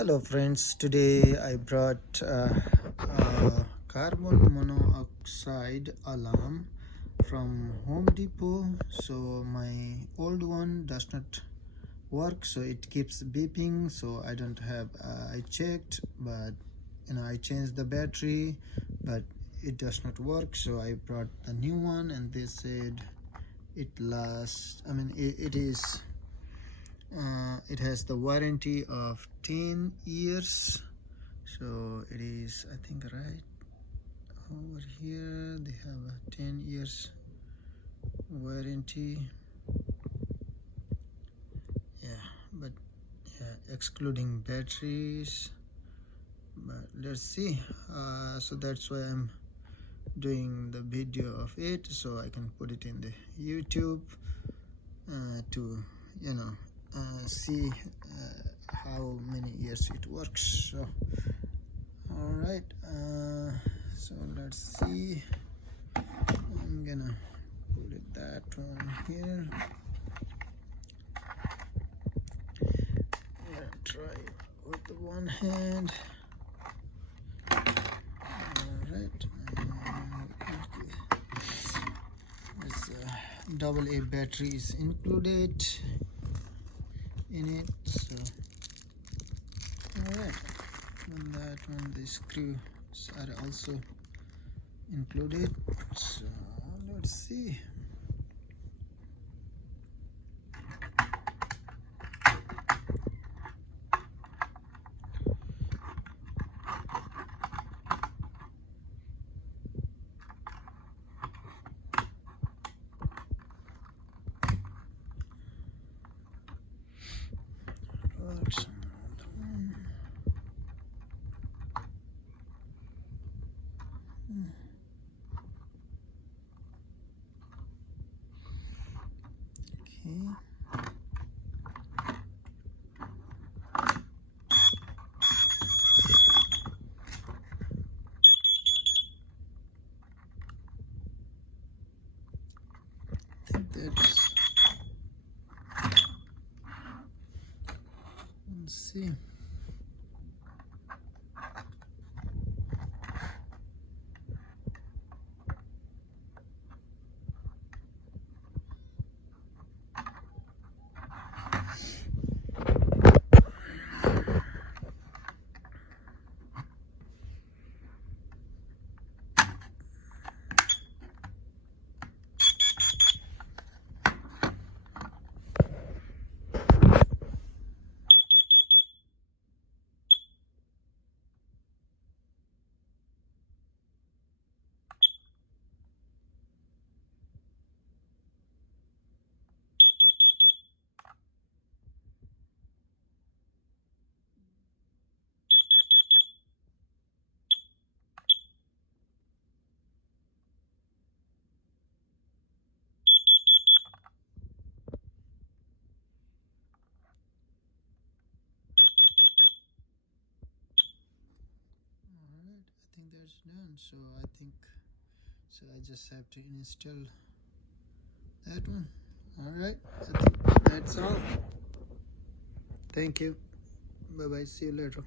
Hello friends, today I brought a carbon monoxide alarm from Home Depot. So my old one does not work, so it keeps beeping, so I don't have I checked, but I changed the battery, but it does not work. So I brought the new one, and they said it lasts, it has the warranty of 10 years. So it is, I think, right over here they have a 10 years warranty. Yeah, but yeah, excluding batteries. But let's see. So that's why I'm doing the video of it, so I can put it in the YouTube to see how many years it works. So all right, so let's see. I'm gonna put it that one here. Try with the one hand. All right, this AA battery is included in it. So all right, and that one, the screws are also included. So let's see. Works. Okay. That's, let's see. Alright, I think that's done. So I think I just have to install that one. Alright, I think that's all. Thank you. Bye bye. See you later.